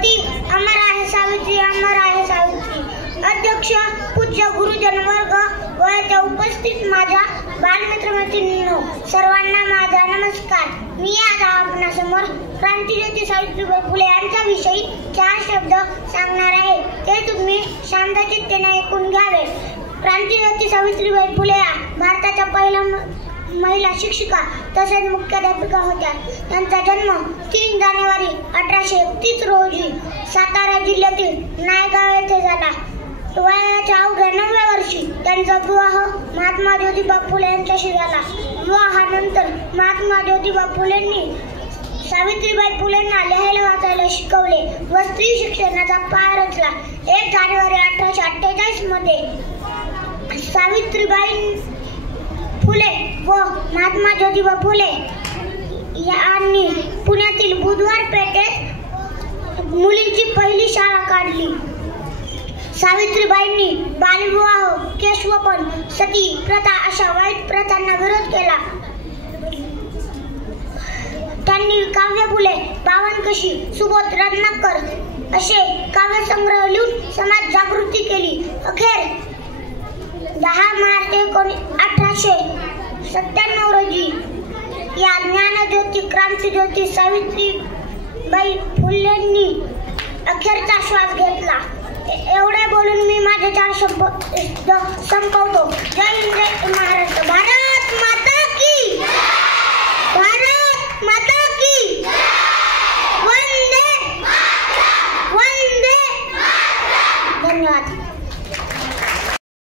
सती अमर आहे सावित्री, अमर आहे सावित्री. अध्यक्ष, पूज्य गुरुजन वर्ग व येथे उपस्थित माझ्या बालमित्र मैत्रिणींनो, सर्वांना माझा नमस्कार. मी आज आपणासमोर क्रांतिज्योती सावित्रीबाई फुले यांच्याविषयी 4 शब्द सांगणार आहे. ते तुम्ही शांत चित्तेने ऐकून घ्यावे. क्रांतिज्योती सावित्रीबाई फुले या भारताच्या पहिल्या महिला शिक्षिका तसेच मुख्याध्यापिका होत्या. त्यांचा जन्म 3 जानेवारी 1831 रोजी सातारा जिल्ह्यातील नायगाव येथे झाला. वयाच्या अवघ्या 9व्या वर्षी त्यांचा विवाह महात्मा ज्योतिबा फुले यांच्याशी झाला. विवाहानंतर महात्मा ज्योतिबा फुलेंनी सावित्रीबाई फुलेंना लिहायला वाचायला शिकवले व स्त्री शिक्षणाचा पाया रचला. 1 जानेवारी 1848 मध्ये सावित्रीबाई फुले व महात्मा ज्योतिबा फुले यांनी पुण्यातील बुधवार पेठेत मुलींची पहिली शाळा काढली. सावित्रीबाईंनी बालविवाह, केशवपण, सती प्रथा अशा वाईट प्रथांना विरोध केला. त्यांनी काव्यफुले, पावनकशी, सुबोध रत्नाकर असे काव्यसंग्रह लिहून समाज जागृती केली. अखेर 10 मार्च 1897 रोजी या ज्ञानज्योती क्रांतिज्योती सावित्रीबाई फुलेंनी अखेरचा श्वास घेतला. एवढे बोलून मी माझे 4 शब्द संपवतो. जय